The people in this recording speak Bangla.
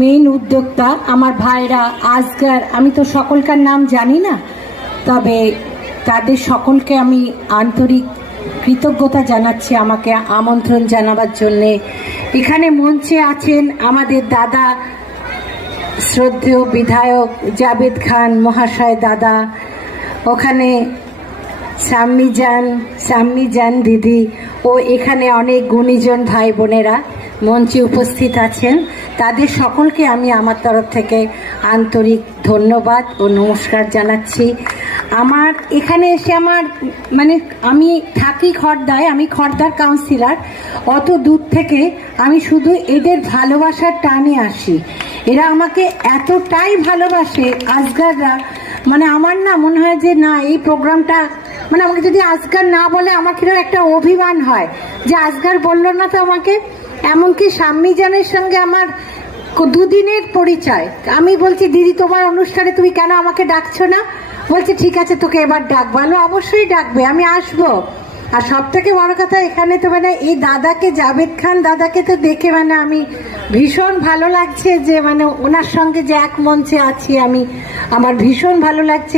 মেইন উদ্যোক্তা আমার ভাইরা আজগার, আমি তো সকলকার নাম জানি না, তবে তাদের সকলকে আমি আন্তরিক কৃতজ্ঞতা জানাচ্ছি আমাকে আমন্ত্রণ জানাবার জন্যে। এখানে মঞ্চে আছেন আমাদের দাদা শ্রদ্ধেয় বিধায়ক জাবেদ খান মহাশয় দাদা, ওখানে সাম্মি জান দিদি ও এখানে অনেক গুণীজন ভাই বোনেরা মঞ্চে উপস্থিত আছেন। তাদের সকলকে আমি আমার তরফ থেকে আন্তরিক ধন্যবাদ ও নমস্কার জানাচ্ছি। আমার এখানে এসে আমি থাকি খড়দায়, আমি খড়দার কাউন্সিলর। অত দূর থেকে আমি শুধু এদের ভালোবাসার টানে আসি। এরা আমাকে এতটাই ভালোবাসে আজগাররা, আমার না মনে হয় যে না, এই প্রোগ্রামটা আমাকে যদি আজগার না বলে আমার কিরকম একটা অভিমান হয় যে আজগার বললো না তো আমাকে। এমনকি সাম্মিজানের সঙ্গে আমার দুদিনের পরিচয়। আমি বলছি, দিদি তোমার অনুষ্ঠানে তুমি কেন আমাকে ডাকছো না? বলছে ঠিক আছে, তোকে এবার ডাকবো। অবশ্যই ডাকবে, আমি আসবো। আর সব থেকে বড় কথা, এখানে তো এই দাদাকে, জাবেদ খান দাদাকে তো দেখে আমি ভীষণ ভালো লাগছে যে ওনার সঙ্গে যে এক মঞ্চে আছি আমি, আমার ভীষণ ভালো লাগছে।